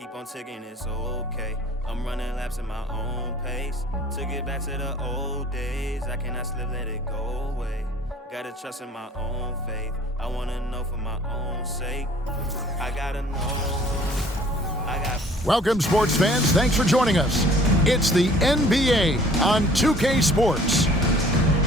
keep on ticking, it's okay. I'm running laps at my own pace. Took it back to the old days. I cannot slip, let it go away. Gotta trust in my own faith. I wanna know for my own sake. I gotta know. Welcome, sports fans. Thanks for joining us. It's the NBA on 2K Sports.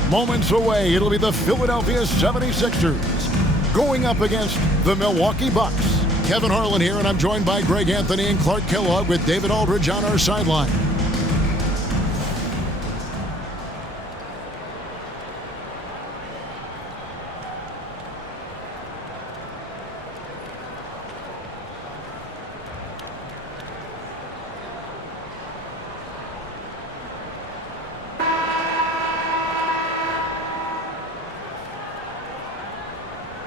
Moments away, it'll be the Philadelphia 76ers going up against the Milwaukee Bucks. Kevin Harlan here, and I'm joined by Greg Anthony and Clark Kellogg with David Aldridge on our sideline.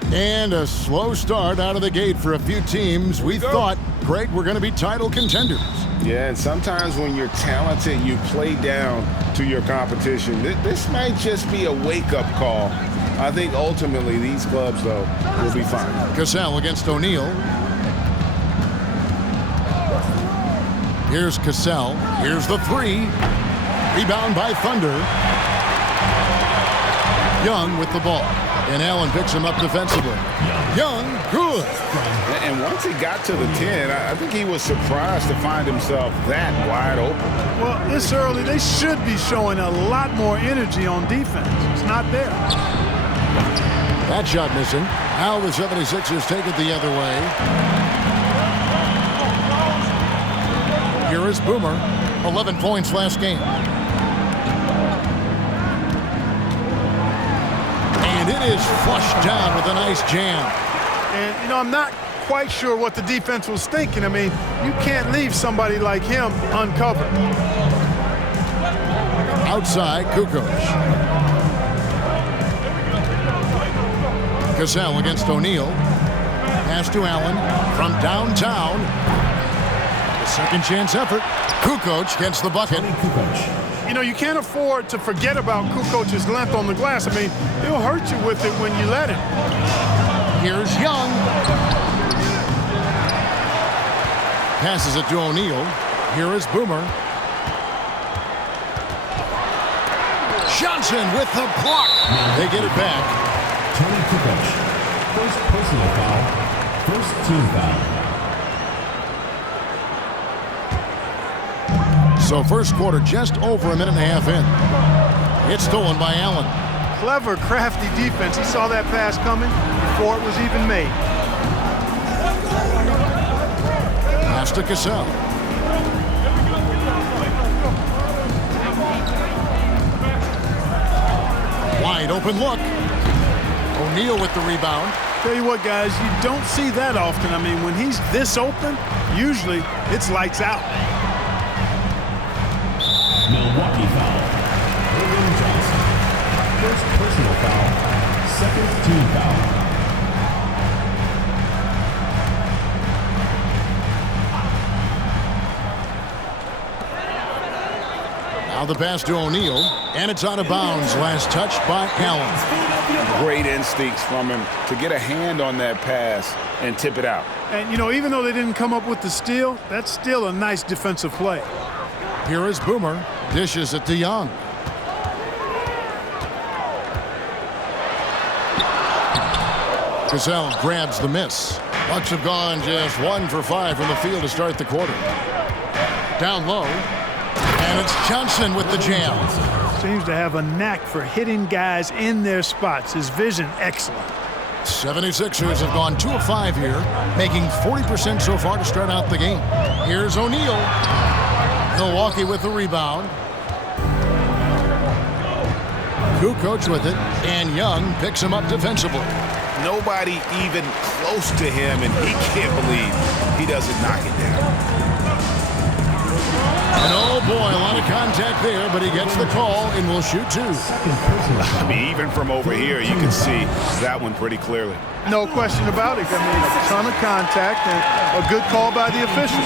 And a slow start out of the gate for a few teams. We thought, Greg, we're going to be title contenders. Yeah, and sometimes when you're talented, you play down to your competition. This might just be a wake-up call. I think ultimately these clubs, though, will be fine. Cassell against O'Neal. Here's Cassell. Here's the three. Rebound by Thunder. Young with the ball. And Allen picks him up defensively. Young, good. And once he got to the 10, I think he was surprised to find himself that wide open. Well, this early, they should be showing a lot more energy on defense. It's not there. That shot missing. Now the 76ers take it the other way. Here is Boomer. 11 points last game. And it is flushed down with a nice jam. And, you know, I'm not quite sure what the defense was thinking. I mean, you can't leave somebody like him uncovered. Outside, Kukoc. Cassell against O'Neal. Pass to Allen from downtown. The second chance effort. Kukoc gets the bucket. You know, you can't afford to forget about Kukoc's length on the glass. I mean, he'll hurt you with it when you let him. Here's Young. Passes it to O'Neal. Here is Boomer. Johnson with the block. They get it back. Tony Kukoc. First personal foul. First team foul. So first quarter just over a minute and a half in. It's stolen by Allen. Clever, crafty defense. He saw that pass coming before it was even made. Pass to Cassell. Wide open look. O'Neal with the rebound. Tell you what, guys, you don't see that often. I mean, when he's this open, usually it's lights out. Milwaukee foul. William Johnson. First personal foul. Second team foul. Now the pass to O'Neal, and it's out of bounds. Last touch by Allen. Great instincts from him to get a hand on that pass and tip it out. And, you know, even though they didn't come up with the steal, that's still a nice defensive play. Here is Boomer. Dishes it to Young. Cassell grabs the miss. Bucks have gone just 1 for 5 from the field to start the quarter. Down low. And it's Johnson with the jam. Seems to have a knack for hitting guys in their spots. His vision, excellent. 76ers have gone 2 of 5 here, making 40% so far to start out the game. Here's O'Neal. Milwaukee with the rebound. Kukoc with it, and Young picks him up defensively. Nobody even close to him, and he can't believe he doesn't knock it down. And oh boy, a lot of contact there, but he gets the call and will shoot 2. I mean, even from over here, you can see that one pretty clearly. No question about it. I mean, a ton of contact and a good call by the official.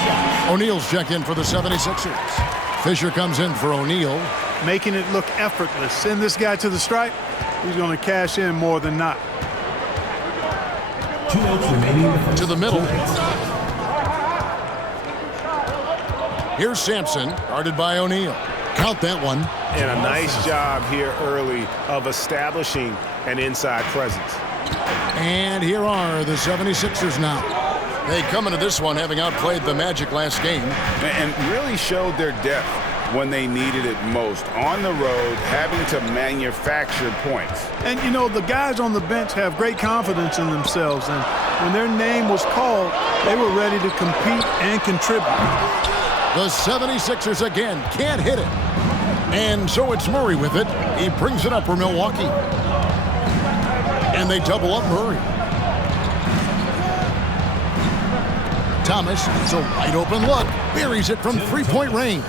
O'Neal's check in for the 76ers. Fisher comes in for O'Neal. Making it look effortless. Send this guy to the stripe. He's going to cash in more than not. 2 minutes remaining. To the middle. Here's Sampson, guarded by O'Neal. Count that one. And a nice job here early of establishing an inside presence. And here are the 76ers now. They come into this one having outplayed the Magic last game. And really showed their depth when they needed it most. On the road, having to manufacture points. And, you know, the guys on the bench have great confidence in themselves. And when their name was called, they were ready to compete and contribute. The 76ers again can't hit it. And so it's Murray with it. He brings it up for Milwaukee. And they double up Murray. Thomas, it's a wide open look. Buries it from three-point range.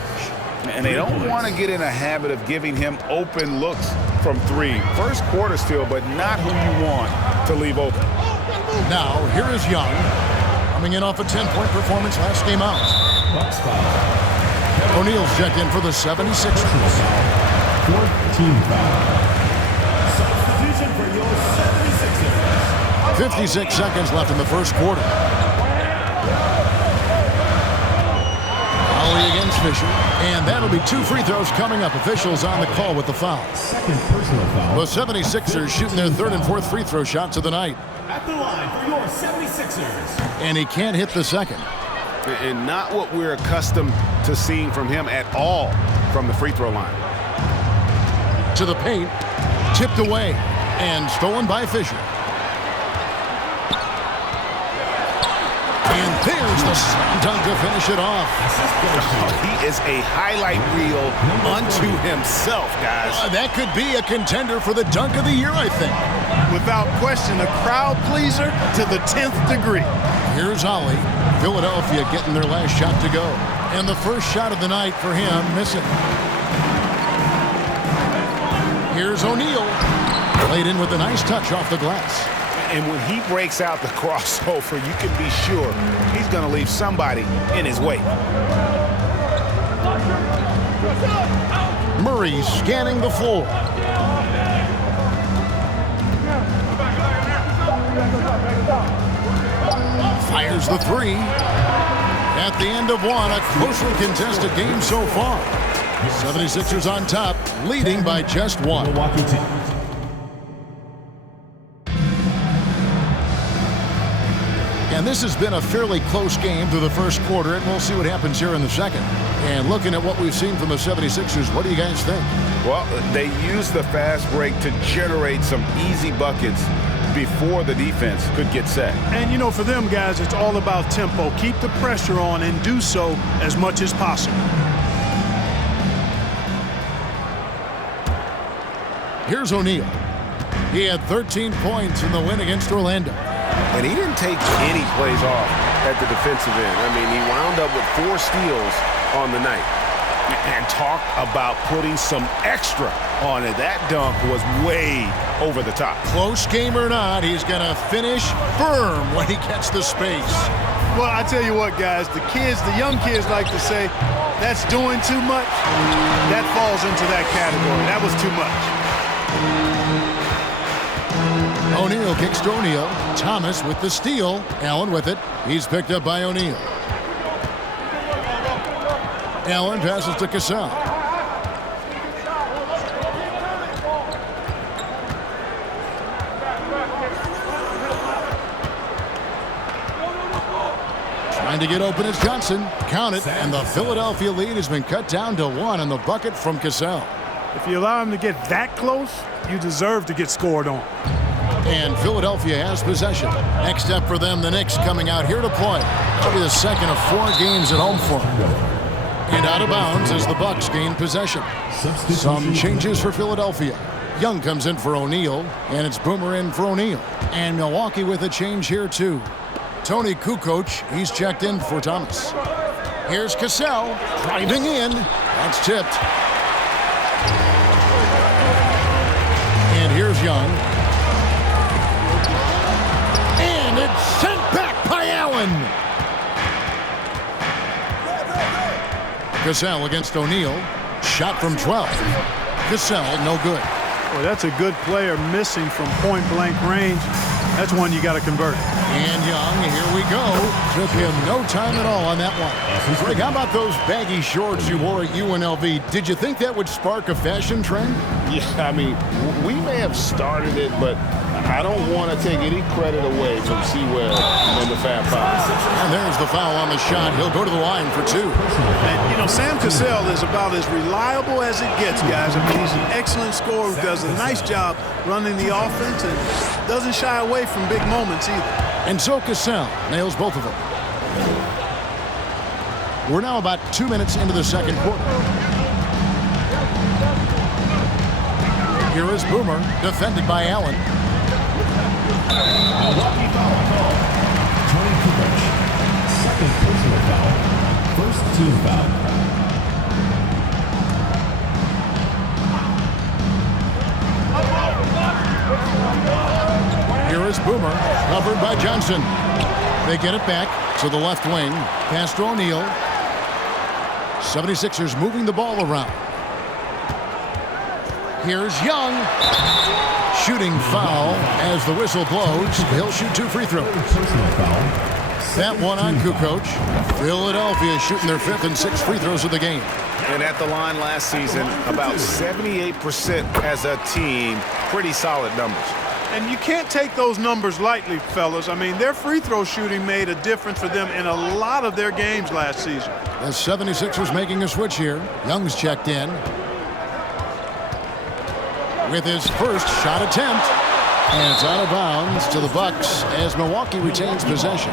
And they don't want to get in a habit of giving him open looks from three. First quarter still, but not who you want to leave open. Now, here is Young, coming in off a 10-point performance last game out. Bucks foul. O'Neal's checked in for the 76ers. Fourth team foul. Substitution for your 76ers. 56 seconds left in the first quarter. Ollie against Fisher, and that'll be 2 free throws coming up. Officials on the call with the foul. Second personal foul. The 76ers shooting their third and fourth free throw shots of the night. At the line for your 76ers. And he can't hit the second. And not what we're accustomed to seeing from him at all from the free throw line. To the paint, tipped away, and stolen by Fisher. And there's the slam dunk to finish it off. He is a highlight reel unto himself, guys. That could be a contender for the dunk of the year, I think. Without question, a crowd pleaser to the 10th degree. Here's Ollie. Philadelphia getting their last shot to go. And the first shot of the night for him, missing. Here's O'Neal. Played in with a nice touch off the glass. And when he breaks out the crossover, you can be sure he's going to leave somebody in his way. Murray scanning the floor. Fires the three. At the end of one, a closely contested game so far. 76ers on top, leading by just one. Milwaukee team. And this has been a fairly close game through the first quarter, and we'll see what happens here in the second. And looking at what we've seen from the 76ers, what do you guys think? Well, they used the fast break to generate some easy buckets before the defense could get set. And, you know, for them guys, it's all about tempo. Keep the pressure on and do so as much as possible. Here's O'Neal. He had 13 points in the win against Orlando. And he didn't take any plays off at the defensive end. I mean, he wound up with 4 steals on the night. And talk about putting some extra on it. That dunk was way over the top. Close game or not, he's going to finish firm when he gets the space. Well, I tell you what, guys, the young kids like to say, that's doing too much. That falls into that category. That was too much. O'Neal kicks to O'Neal. Thomas with the steal. Allen with it. He's picked up by O'Neal. Allen passes to Cassell. Trying to get open is Johnson. Count it, and the Philadelphia lead has been cut down to 1 on the bucket from Cassell. If you allow him to get that close, you deserve to get scored on. And Philadelphia has possession. Next up for them, the Knicks coming out here to play. That'll be the second of 4 games at home for them. And out of bounds as the Bucks gain possession. Some changes for Philadelphia. Young comes in for O'Neal, and it's Boomer in for O'Neal. And Milwaukee with a change here too. Tony Kukoc, he's checked in for Thomas. Here's Cassell driving in. That's tipped. And here's Young. And it's sent back by Allen. Cassell against O'Neal. Shot from 12. Cassell, no good. Well, that's a good player missing from point-blank range. That's one you got to convert. And Young, here we go. Took him no time at all on that one. Greg, how about those baggy shorts you wore at UNLV? Did you think that would spark a fashion trend? Yeah, I mean, we may have started it, but I don't want to take any credit away from Sewell and the Fab Five. And there's the foul on the shot. He'll go to the line for two. And, you know, Sam Cassell is about as reliable as it gets, guys. I mean, he's an excellent scorer who does a nice job running the offense and doesn't shy away from big moments either. And so Cassell nails both of them. We're now about 2 minutes into the second quarter. Here is Boomer, defended by Allen. Milwaukee foul call. Tony Kukoc. Second personal foul. First team foul. Here is Boomer, covered by Johnson. They get it back to the left wing. Pass to O'Neal. 76ers moving the ball around. Here's Young. Shooting foul as the whistle blows. He'll shoot 2 free throws. Personal foul. That one on Kukoc. Philadelphia shooting their 5th and 6th free throws of the game. And at the line last season, about 78% as a team. Pretty solid numbers. And you can't take those numbers lightly, fellas. I mean, their free throw shooting made a difference for them in a lot of their games last season. The 76ers making a switch here. Young's checked in with his first shot attempt. And it's out of bounds to the Bucks as Milwaukee retains possession.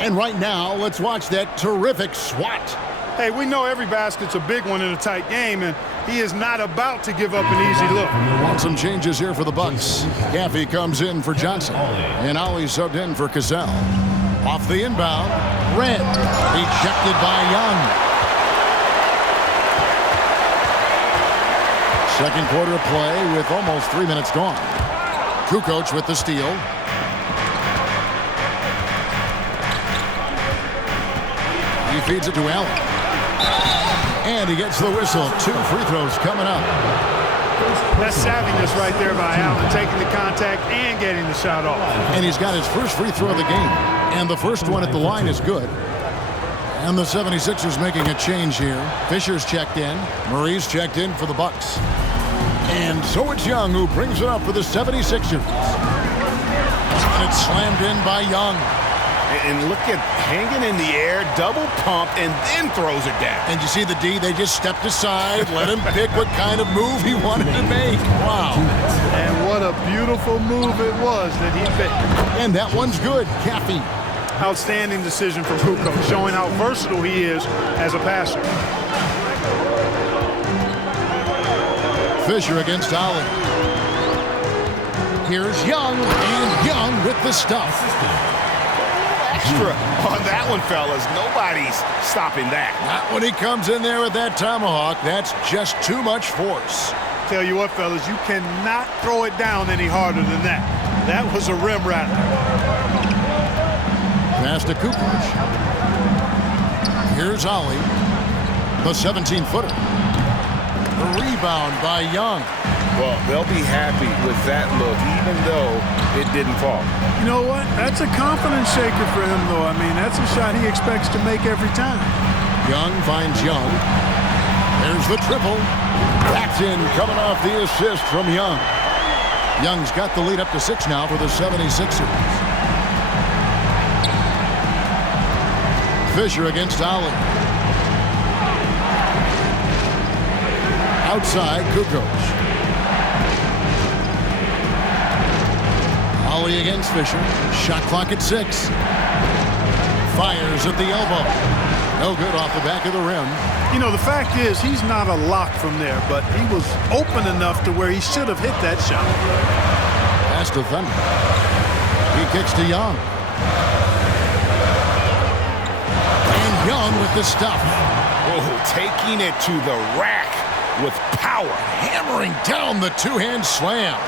And right now, let's watch that terrific swat. Hey, we know every basket's a big one in a tight game, and he is not about to give up an easy look. Want some changes here for the Bucks. Gaffey comes in for Johnson, and Ollie subbed in for Cassell. Off the inbound, Red, rejected by Young. Second quarter of play with almost 3 minutes gone. Kukoc with the steal. He feeds it to Allen. And he gets the whistle. 2 free throws coming up. That's savviness right there by Allen, taking the contact and getting the shot off. And he's got his first free throw of the game. And the first one at the line is good. And the 76ers making a change here. Fisher's checked in. Murray's checked in for the Bucks. And so it's Young who brings it up for the 76ers. And it's slammed in by Young. And look at hanging in the air, double pump, and then throws it down. And you see the D, they just stepped aside, let him pick what kind of move he wanted to make. Wow. And what a beautiful move it was that he picked. And that one's good. Gaffey. Outstanding decision from Kukoc, showing how versatile he is as a passer. Fisher against Ollie. Here's Young, and Young with the stuff. Extra on that one, fellas. Nobody's stopping that. Not when he comes in there with that tomahawk. That's just too much force. Tell you what, fellas, you cannot throw it down any harder than that. That was a rim rattler. Pass to Kukoc. Here's Ollie, the 17-footer. The rebound by Young. Well, they'll be happy with that look, even though it didn't fall. You know what? That's a confidence shaker for him, though. I mean, that's a shot he expects to make every time. Young finds Young. There's the triple. That's in, coming off the assist from Young. Young's got the lead up to 6 now for the 76ers. Fisher against Ollie. Outside, Kukoc. Ollie against Fisher. Shot clock at 6. Fires at the elbow. No good off the back of the rim. You know, the fact is he's not a lock from there, but he was open enough to where he should have hit that shot. Pass to Thunder. He kicks to Young. And Young with the stuff. Oh, taking it to the rack with power. Hammering down the two-hand slam.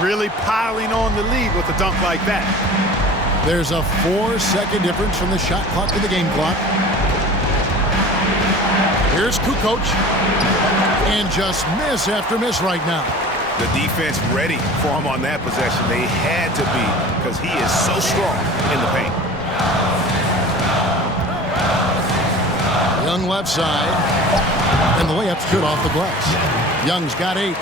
Really piling on the lead with a dunk like that. There's a 4-second difference from the shot clock to the game clock. Here's Kukoc. And just miss after miss right now. The defense ready for him on that possession. They had to be because he is so strong in the paint. Young left side. And the layup's good off the glass. Young's got 8.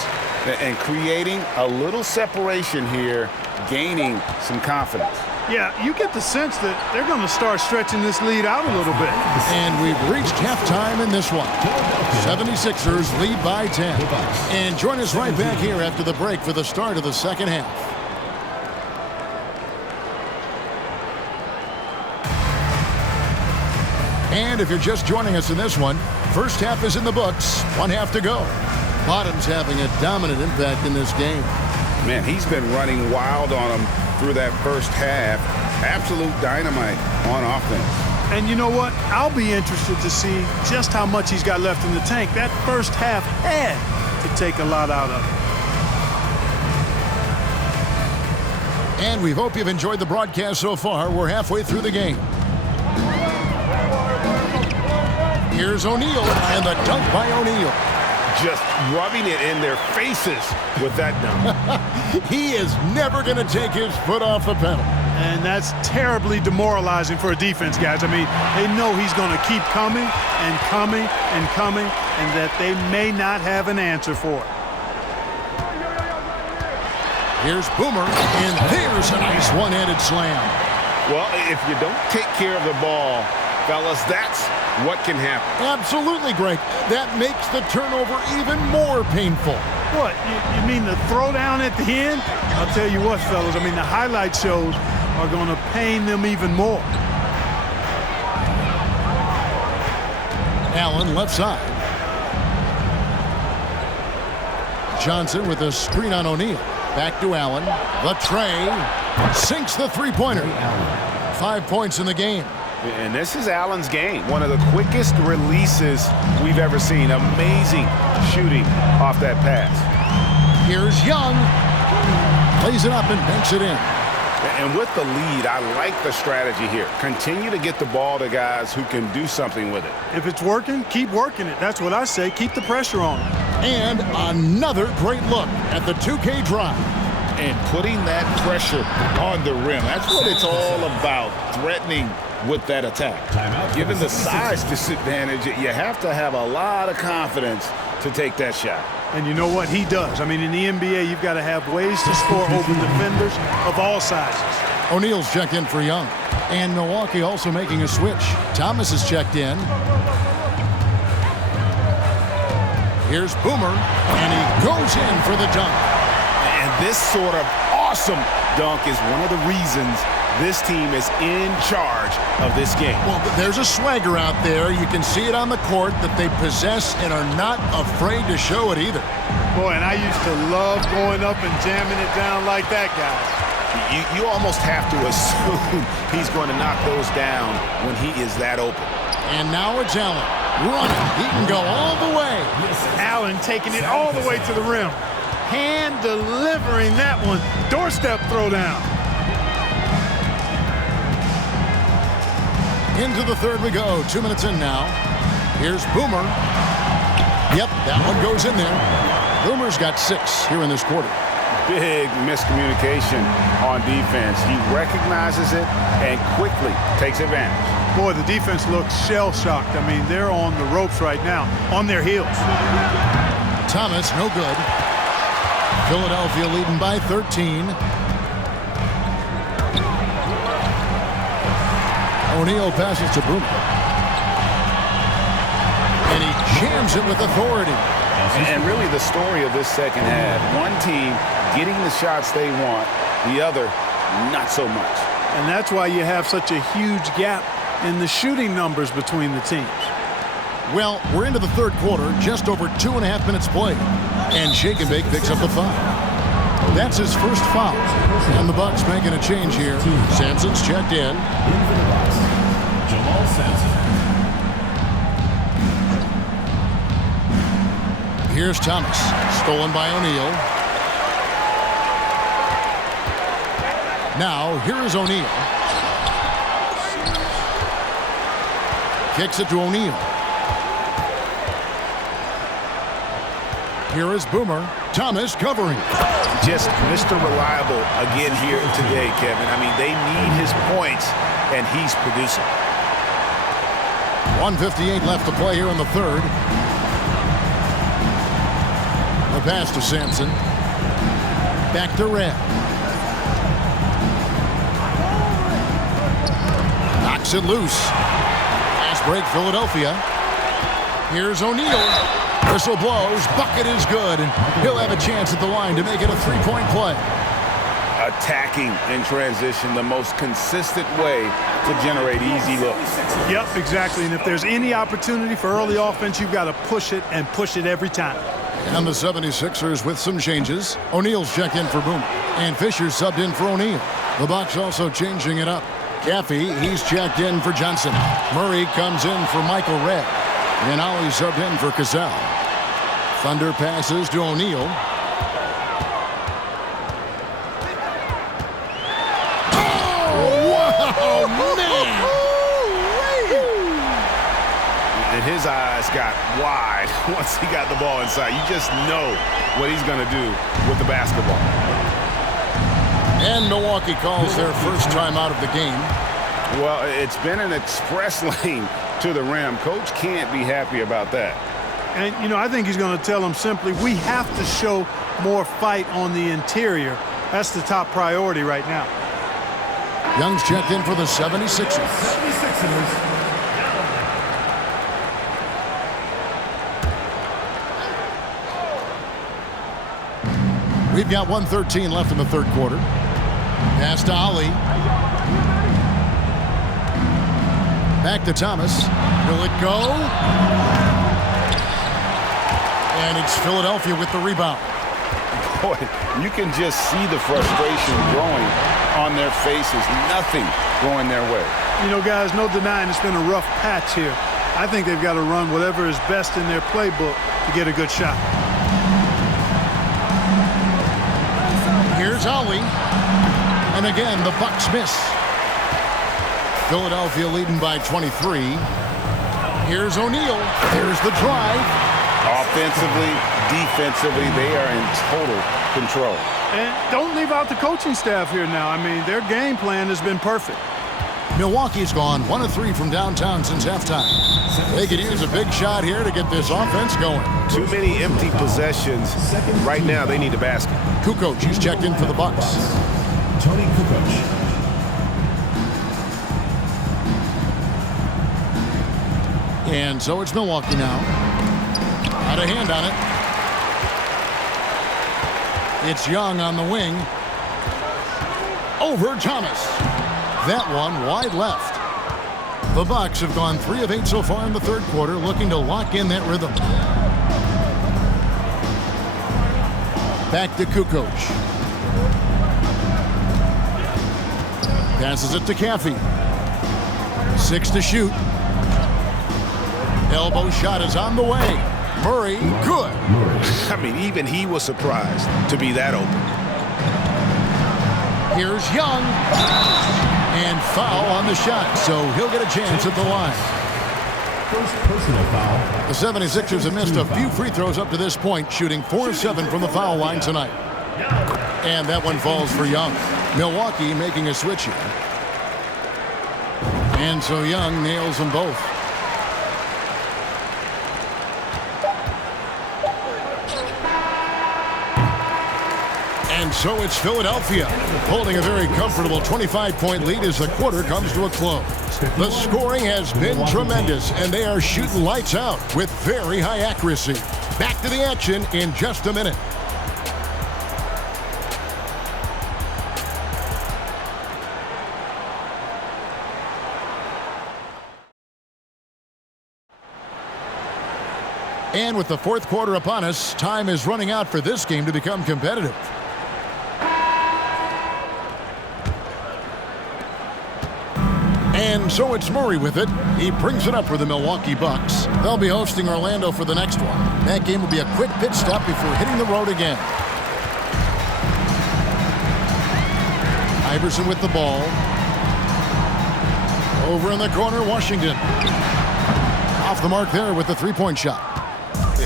And creating a little separation here, gaining some confidence. Yeah, you get the sense that they're going to start stretching this lead out a little bit. And we've reached halftime in this one. 76ers lead by 10. And join us right back here after the break for the start of the second half. And if you're just joining us in this one, first half is in the books. 1 half to go. Bottom's having a dominant impact in this game. Man, he's been running wild on him through that first half. Absolute dynamite on offense. And you know what? I'll be interested to see just how much he's got left in the tank. That first half had to take a lot out of it. And we hope you've enjoyed the broadcast so far. We're halfway through the game. Here's O'Neal, and the dunk by O'Neal. Just rubbing it in their faces with that dunk. He is never going to take his foot off the pedal. And that's terribly demoralizing for a defense, guys. I mean, they know he's going to keep coming and coming and coming, and that they may not have an answer for it. Here's Boomer, and there's a nice one-handed slam. Well, if you don't take care of the ball, fellas, that's what can happen. Absolutely, Greg. That makes the turnover even more painful. What, you mean the throwdown at the end? I'll tell you what, fellas, I mean, the highlight shows are going to pain them even more. Allen left side. Johnson with a screen on O'Neal. Back to Allen. The tray. Sinks the three-pointer. 5 points in the game. And this is Allen's game. One of the quickest releases we've ever seen. Amazing shooting off that pass. Here's Young. Plays it up and banks it in. And with the lead, I like the strategy here. Continue to get the ball to guys who can do something with it. If it's working, keep working it. That's what I say. Keep the pressure on them. And another great look at the 2K drive. And putting that pressure on the rim. That's what it's all about, threatening with that attack. Given the size disadvantage, you have to have a lot of confidence to take that shot. And you know what? He does. I mean, in the NBA, you've got to have ways to score over defenders of all sizes. O'Neal's checked in for Young. And Milwaukee also making a switch. Thomas is checked in. Here's Boomer, and he goes in for the dunk. And this sort of awesome dunk is one of the reasons this team is in charge of this game. Well, there's a swagger out there. You can see it on the court that they possess and are not afraid to show it either. Boy, and I used to love going up and jamming it down like that, guys. You almost have to assume he's going to knock those down when he is that open. And now it's Allen running. He can go all the way. Allen taking it all the way to the rim. Hand delivering that one. Doorstep throwdown. Into the third we go. 2 minutes in now. Here's Boomer. Yep, that one goes in there. Boomer's got 6 here in this quarter. Big miscommunication on defense. He recognizes it and quickly takes advantage. Boy, the defense looks shell-shocked. I mean, they're on the ropes right now, on their heels. Thomas, no good. Philadelphia leading by 13. O'Neal passes to Boomer. And he jams it with authority. And really the story of this second half, one team getting the shots they want, the other not so much. And that's why you have such a huge gap in the shooting numbers between the teams. Well, we're into the third quarter, just over 2.5 minutes played. And Shake and Bake picks up the foul. That's his first foul. And the Bucks making a change here. Sampson's checked in. For the Bucks, Jamal Sampson. Here's Thomas. Stolen by O'Neal. Now, here is O'Neal. Kicks it to O'Neal. Here is Boomer. Thomas covering. Just Mr. Reliable again here today, Kevin. I mean, they need his points, and he's producing. 1:58 left to play here in the third. The pass to Sampson. Back to Red. Knocks it loose. Fast break, Philadelphia. Here's O'Neal. Whistle blows. Bucket is good, and he'll have a chance at the line to make it a three-point play. Attacking in transition, the most consistent way to generate easy looks. Yep, exactly. And if there's any opportunity for early offense, you've got to push it and push it every time. And the 76ers with some changes. O'Neal's checked in for Boone, and Fisher subbed in for O'Neal. The Bucks also changing it up. Caffey, he's checked in for Johnson. Murray comes in for Michael Redd. And Ollie subbed in for Cassell. Thunder passes to O'Neal. And his eyes got wide once he got the ball inside. You just know what he's going to do with the basketball. And Milwaukee calls their first time out of the game. Well, it's been an express lane to the rim. Coach can't be happy about that. And, you know, I think he's going to tell them simply, we have to show more fight on the interior. That's the top priority right now. Young's checked in for the 76ers. We've got 1:13 left in the third quarter. Pass to Ollie. Back to Thomas. Will it go? And it's Philadelphia with the rebound. Boy, you can just see the frustration growing on their faces. Nothing going their way. You know, guys, no denying it's been a rough patch here. I think they've got to run whatever is best in their playbook to get a good shot. Here's Ollie. And again, the Bucks miss. Philadelphia leading by 23. Here's O'Neal. Here's the drive. Offensively, defensively, they are in total control. And don't leave out the coaching staff here now. I mean, their game plan has been perfect. Milwaukee's gone 1 of 3 from downtown since halftime. They could use a big shot here to get this offense going. Too many empty possessions. Right now, they need a basket. Kukoc, he's checked in for the Bucks. Tony Kukoc. And so it's Milwaukee now. Out of hand on it. It's Young on the wing. Over Thomas. That one wide left. The Bucks have gone 3 of 8 so far in the third quarter, looking to lock in that rhythm. Back to Kukoc. Passes it to Caffey. 6 to shoot. Elbow shot is on the way. Murray, good. I mean, even he was surprised to be that open. Here's Young. And foul on the shot, so he'll get a chance at the line. First personal foul. The 76ers have missed a few free throws up to this point, shooting 4 of 7 from the foul line tonight. And that one falls for Young. Milwaukee making a switch here. And so Young nails them both. And so it's Philadelphia holding a very comfortable 25-point lead as the quarter comes to a close. The scoring has been tremendous, and they are shooting lights out with very high accuracy. Back to the action in just a minute. And with the fourth quarter upon us, time is running out for this game to become competitive. And so it's Murray with it. He brings it up for the Milwaukee Bucks. They'll be hosting Orlando for the next one. That game will be a quick pit stop before hitting the road again. Iverson with the ball. Over in the corner, Washington. Off the mark there with the three-point shot.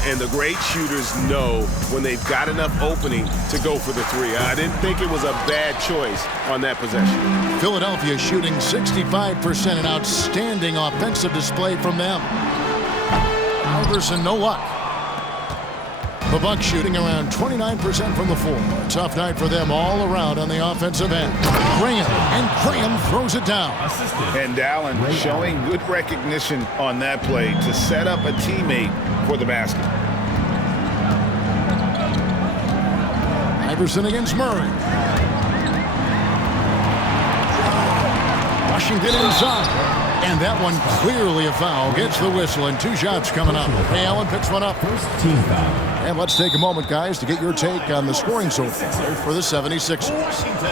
And the great shooters know when they've got enough opening to go for the three. I didn't think it was a bad choice on that possession. Philadelphia shooting 65%, an outstanding offensive display from them. Iverson, no luck. The Bucks shooting around 29% from the floor. Tough night for them all around on the offensive end. Graham throws it down. And Allen showing good recognition on that play to set up a teammate for the basket. Iverson against Murray. Washington inside. And that one clearly a foul. Gets the whistle and 2 shots coming up. Ray Allen picks one up. First team foul. And let's take a moment, guys, to get your take on the scoring so far for the 76ers.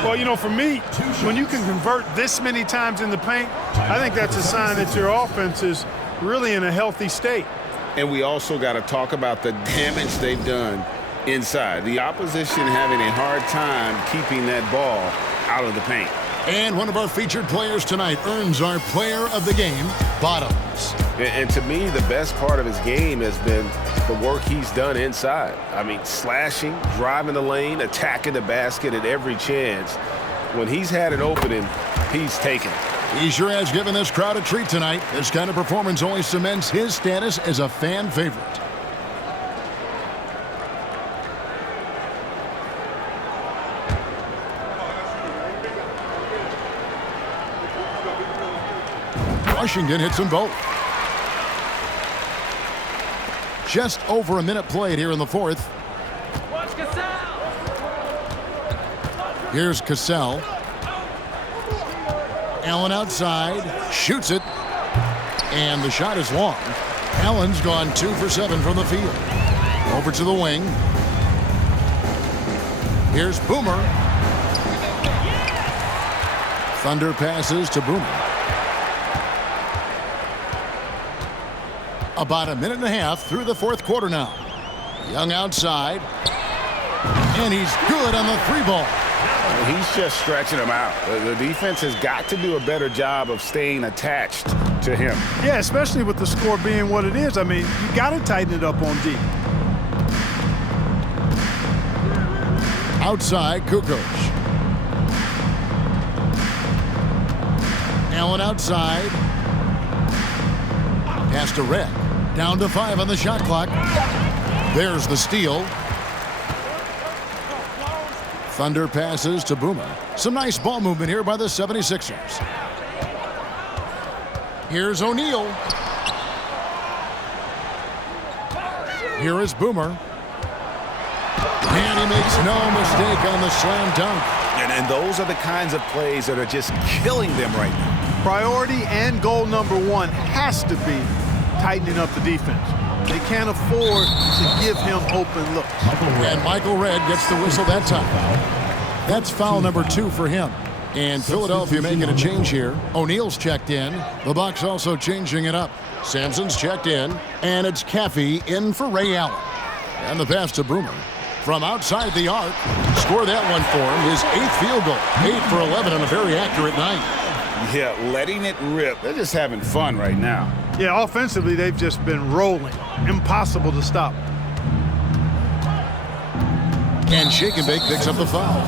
Well, you know, for me, when you can convert this many times in the paint, I think that's a sign that your offense is really in a healthy state. And we also got to talk about the damage they've done inside. The opposition having a hard time keeping that ball out of the paint. And one of our featured players tonight earns our player of the game, Bottoms. And to me, the best part of his game has been the work he's done inside. I mean, slashing, driving the lane, attacking the basket at every chance. When he's had an opening, he's taken it. He sure has given this crowd a treat tonight. This kind of performance only cements his status as a fan favorite. Washington hits them both. Just over a minute played here in the fourth. Here's Cassell. Allen outside, shoots it, and the shot is long. Allen's gone 2 for 7 from the field. Over to the wing. Here's Boomer. Thunder passes to Boomer. About a minute and a half through the fourth quarter now. Young outside. And he's good on the 3-ball. He's just stretching him out. The defense has got to do a better job of staying attached to him. Yeah, especially with the score being what it is. I mean, you got to tighten it up on D. Outside, Kukoc. Allen outside. Pass to Red. Down to 5 on the shot clock. There's the steal. Thunder passes to Boomer. Some nice ball movement here by the 76ers. Here's O'Neal. Here is Boomer. And he makes no mistake on the slam dunk. And those are the kinds of plays that are just killing them right now. Priority and goal number 1 has to be tightening up the defense. They can't afford to give him open looks. And Michael Redd gets the whistle that time. That's foul number 2 for him. And Philadelphia making a change here. O'Neal's checked in. The Bucks also changing it up. Sampson's checked in. And it's Caffey in for Ray Allen. And the pass to Boomer. From outside the arc. Score that one for him. His 8th field goal. 8 for 11 on a very accurate night. Yeah, letting it rip. They're just having fun right now. Yeah, offensively, they've just been rolling. Impossible to stop. And Shake and Bake picks up the foul.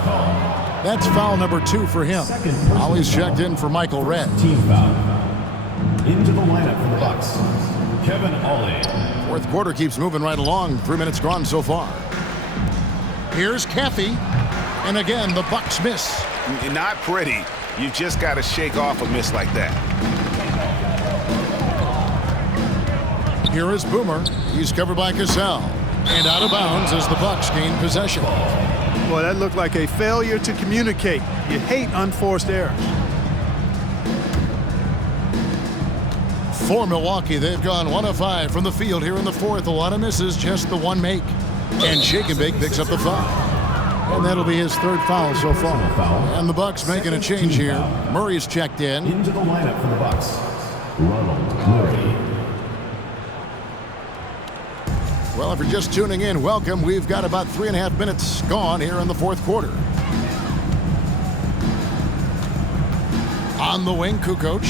That's foul number 2 for him. Ollie's checked in for Michael Redd. Team foul. Into the lineup for the Bucks, Kevin Ollie. Fourth quarter keeps moving right along. 3 minutes gone so far. Here's Caffey. And again, the Bucks miss. Not pretty. You just got to shake off a miss like that. Here is Boomer. He's covered by Cassell. And out of bounds as the Bucks gain possession. Boy, that looked like a failure to communicate. You hate unforced errors. For Milwaukee, they've gone 1 of 5 from the field here in the fourth. A lot of misses, just the 1 make. And Shake and Bake picks up the foul. And that'll be his 3rd foul so far. And the Bucks making a change here. Murray's checked in. Into the lineup for the Bucks, Ronald Murray. Well, if you're just tuning in, welcome. We've got about 3.5 minutes gone here in the fourth quarter. On the wing, Kukoc.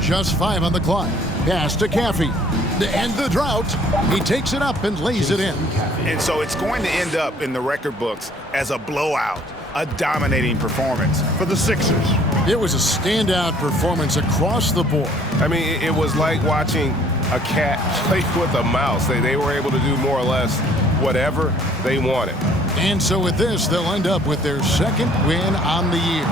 Just 5 on the clock. Pass to Caffey. To end the drought, he takes it up and lays it in. And so it's going to end up in the record books as a blowout, a dominating performance for the Sixers. It was a standout performance across the board. I mean, it was like watching a cat play with a mouse. They were able to do more or less whatever they wanted. And so with this, they'll end up with their second win on the year.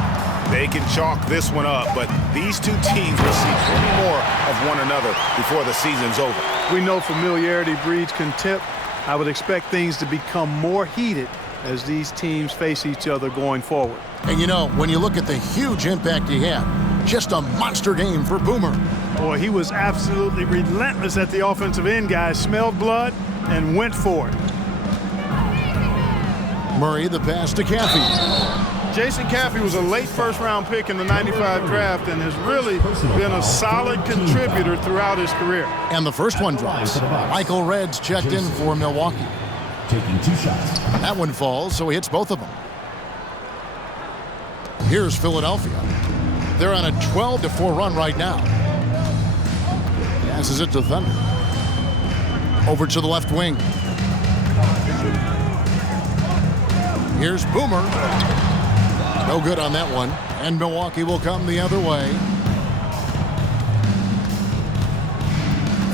They can chalk this one up, but these two teams will see plenty more of one another before the season's over. We know familiarity breeds contempt. I would expect things to become more heated as these teams face each other going forward. And you know, when you look at the huge impact he had, just a monster game for Boomer. Boy, he was absolutely relentless at the offensive end, guys. Smelled blood and went for it. Murray, the pass to Caffey. Jason Caffey was a late first-round pick in the '95 draft and has really been a solid contributor throughout his career. And the first one drops. Michael Reds checked in for Milwaukee. Taking 2 shots. That one falls, so he hits both of them. Here's Philadelphia. They're on a 12-4 run right now. Passes it to Thunder. Over to the left wing. Here's Boomer. No good on that one. And Milwaukee will come the other way.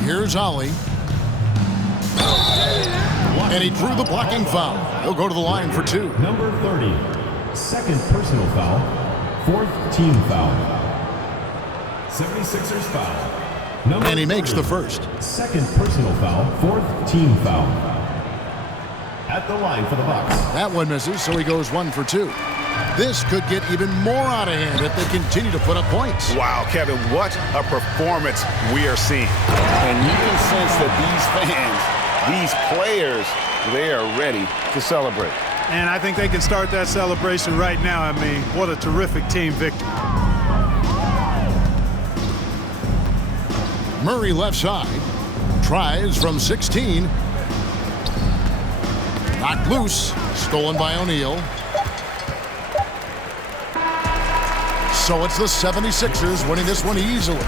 Here's Ollie. And he drew the blocking foul. He'll go to the line for 2. Number 30. Second personal foul. 4th team foul. 76ers foul. Number And he makes 30. the first. Second personal foul. 4th team foul. At the line for the Bucks. That one misses, so he goes 1 for 2. This could get even more out of hand if they continue to put up points. Wow, Kevin, what a performance we are seeing. And you can sense that these fans, these players, they are ready to celebrate. And I think they can start that celebration right now. I mean, what a terrific team victory. Murray left side. Tries from 16. Knocked loose. Stolen by O'Neal. So it's the 76ers winning this one easily.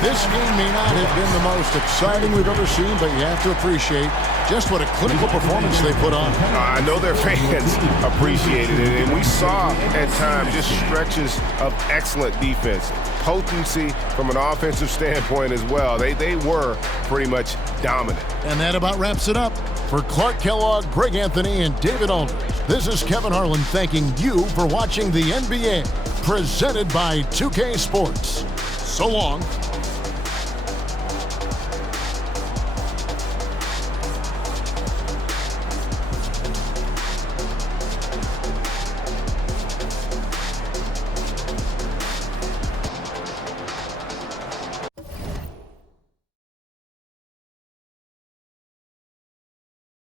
This game may not have been the most exciting we've ever seen, but you have to appreciate just what a clinical performance they put on. I know their fans appreciated it, and we saw at times just stretches of excellent defense. Potency from an offensive standpoint as well. They were pretty much dominant. And that about wraps it up. For Clark Kellogg, Greg Anthony, and David Aldridge, this is Kevin Harlan thanking you for watching the NBA, presented by 2K Sports. So long.